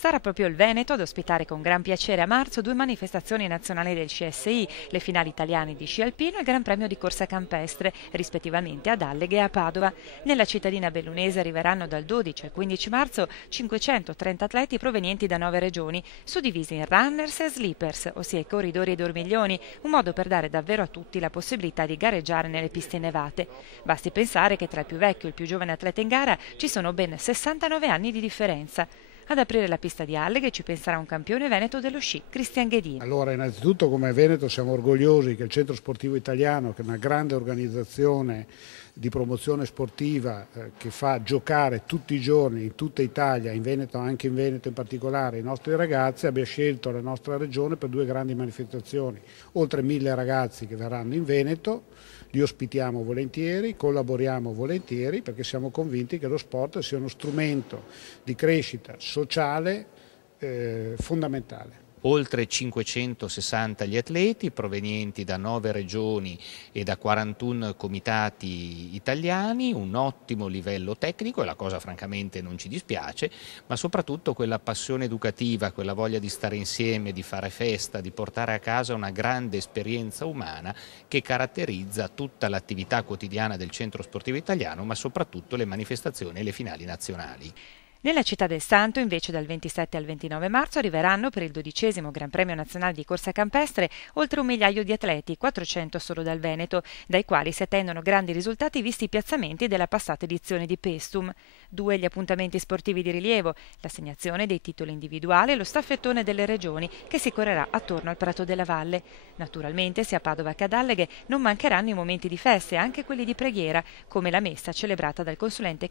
Sarà proprio il Veneto ad ospitare con gran piacere a marzo due manifestazioni nazionali del CSI, le finali italiane di sci alpino e il Gran Premio di corsa campestre, rispettivamente ad Alleghe e a Padova. Nella cittadina bellunese arriveranno dal 12 al 15 marzo 530 atleti provenienti da 9 regioni, suddivisi in runners e sleepers, ossia i corridori e dormiglioni, un modo per dare davvero a tutti la possibilità di gareggiare nelle piste nevate. Basti pensare che tra il più vecchio e il più giovane atleta in gara ci sono ben 69 anni di differenza. Ad aprire la pista di Alleghe ci penserà un campione veneto dello sci, Cristian Ghedin. Allora, innanzitutto come Veneto siamo orgogliosi che il Centro Sportivo Italiano, che è una grande organizzazione di promozione sportiva che fa giocare tutti i giorni in tutta Italia, in Veneto, anche in Veneto in particolare, i nostri ragazzi, abbia scelto la nostra regione per due grandi manifestazioni. Oltre 1000 ragazzi che verranno in Veneto, li ospitiamo volentieri, collaboriamo volentieri perché siamo convinti che lo sport sia uno strumento di crescita sociale fondamentale. Oltre 560 gli atleti provenienti da 9 regioni e da 41 comitati italiani, un ottimo livello tecnico e la cosa francamente non ci dispiace, ma soprattutto quella passione educativa, quella voglia di stare insieme, di fare festa, di portare a casa una grande esperienza umana che caratterizza tutta l'attività quotidiana del Centro Sportivo Italiano, ma soprattutto le manifestazioni e le finali nazionali. Nella città del Santo, invece, dal 27 al 29 marzo arriveranno per il 12° Gran Premio Nazionale di Corsa Campestre oltre 1 migliaio di atleti, 400 solo dal Veneto, dai quali si attendono grandi risultati visti i piazzamenti della passata edizione di Pestum. 2 gli appuntamenti sportivi di rilievo, l'assegnazione dei titoli individuali e lo staffettone delle regioni che si correrà attorno al Prato della Valle. Naturalmente, sia a Padova che ad Alleghe non mancheranno i momenti di festa e anche quelli di preghiera, come la messa celebrata dal consulente